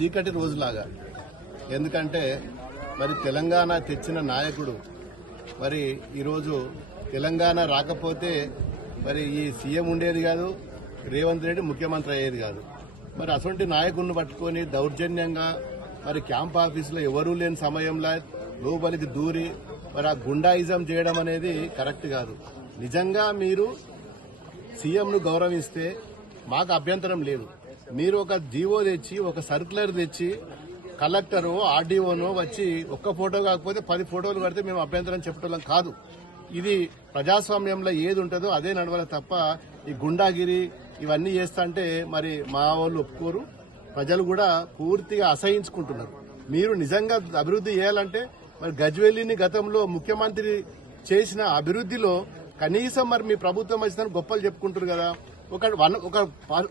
చీకటి రోజులాగా. ఎందుకంటే మరి తెలంగాణ తెచ్చిన నాయకుడు మరి ఈరోజు తెలంగాణ రాకపోతే మరి ఈ సీఎం ఉండేది కాదు, రేవంత్ రెడ్డి ముఖ్యమంత్రి అయ్యేది కాదు. మరి అటువంటి నాయకుడిని పట్టుకొని దౌర్జన్యంగా మరి క్యాంప్ ఆఫీసులో ఎవరూ లేని సమయంలో లోపలికి దూరి మరి ఆ గుండాయిజం చేయడం అనేది కరెక్ట్ కాదు. నిజంగా మీరు సీఎంను గౌరవిస్తే మాకు అభ్యంతరం లేదు. మీరు ఒక జీవో తెచ్చి ఒక సర్క్యులర్ తెచ్చి కలెక్టరు ఆర్డీఓనో వచ్చి ఒక్క ఫోటో కాకపోతే 10 ఫోటోలు కడితే మేము అభ్యంతరం చెప్పడం కాదు. ఇది ప్రజాస్వామ్యంలో ఏది ఉంటుందో అదే నడవాలి తప్ప ఈ గుండాగిరి ఇవన్నీ చేస్తుంటే మరి మా వాళ్ళు ఒప్పుకోరు. ప్రజలు కూడా పూర్తిగా అసహించుకుంటున్నారు. మీరు నిజంగా అభివృద్ధి చేయాలంటే మరి గజ్వేలిని గతంలో ముఖ్యమంత్రి చేసిన అభివృద్ధిలో కనీసం మరి మీ ప్రభుత్వం వచ్చిందని గొప్పలు చెప్పుకుంటారు కదా.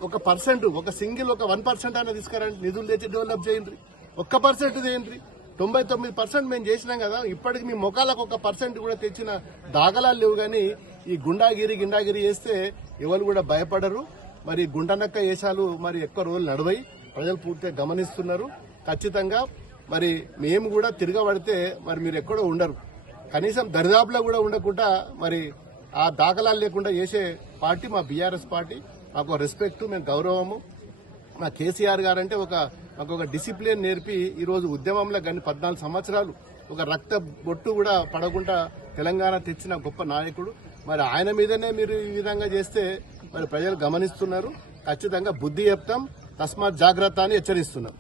ఒక పర్సెంట్ ఒక సింగిల్ ఒక 1% అయినా తీసుకురండి, నిధులు తెచ్చి డెవలప్ చేయండి. 1% చేయండి. 99% మేము చేసినాం కదా. ఇప్పటికి మీ ముఖాలకు 1% కూడా తెచ్చిన దాఖలాలు లేవు. కానీ ఈ గిండాగిరి చేస్తే ఎవరు కూడా భయపడరు. మరి గుండనక్క వేషాలు మరి ఎక్కువ రోజులు నడవయి ప్రజలు పూర్తిగా గమనిస్తున్నారు. ఖచ్చితంగా మరి మేము కూడా తిరగబడితే మరి మీరు ఎక్కడో ఉండరు. కనీసం దరిదాపులో కూడా ఉండకుండా మరి ఆ దాఖలాలు లేకుండా చేసే పార్టీ మా బీఆర్ఎస్ పార్టీ. మాకు రెస్పెక్ట్, మేము గౌరవము. మా కేసీఆర్ గారు అంటే మాకు ఒక డిసిప్లిన్ నేర్పి ఈరోజు ఉద్యమంలో కానీ 14 సంవత్సరాలు ఒక రక్త బొట్టు కూడా పడకుండా తెలంగాణ తెచ్చిన గొప్ప నాయకుడు. మరి ఆయన మీదనే మీరు ఈ విధంగా చేస్తే మరి ప్రజలు గమనిస్తున్నారు. ఖచ్చితంగా బుద్ధి చెప్తాం, తస్మాత్ జాగ్రత్త అని హెచ్చరిస్తున్నాం.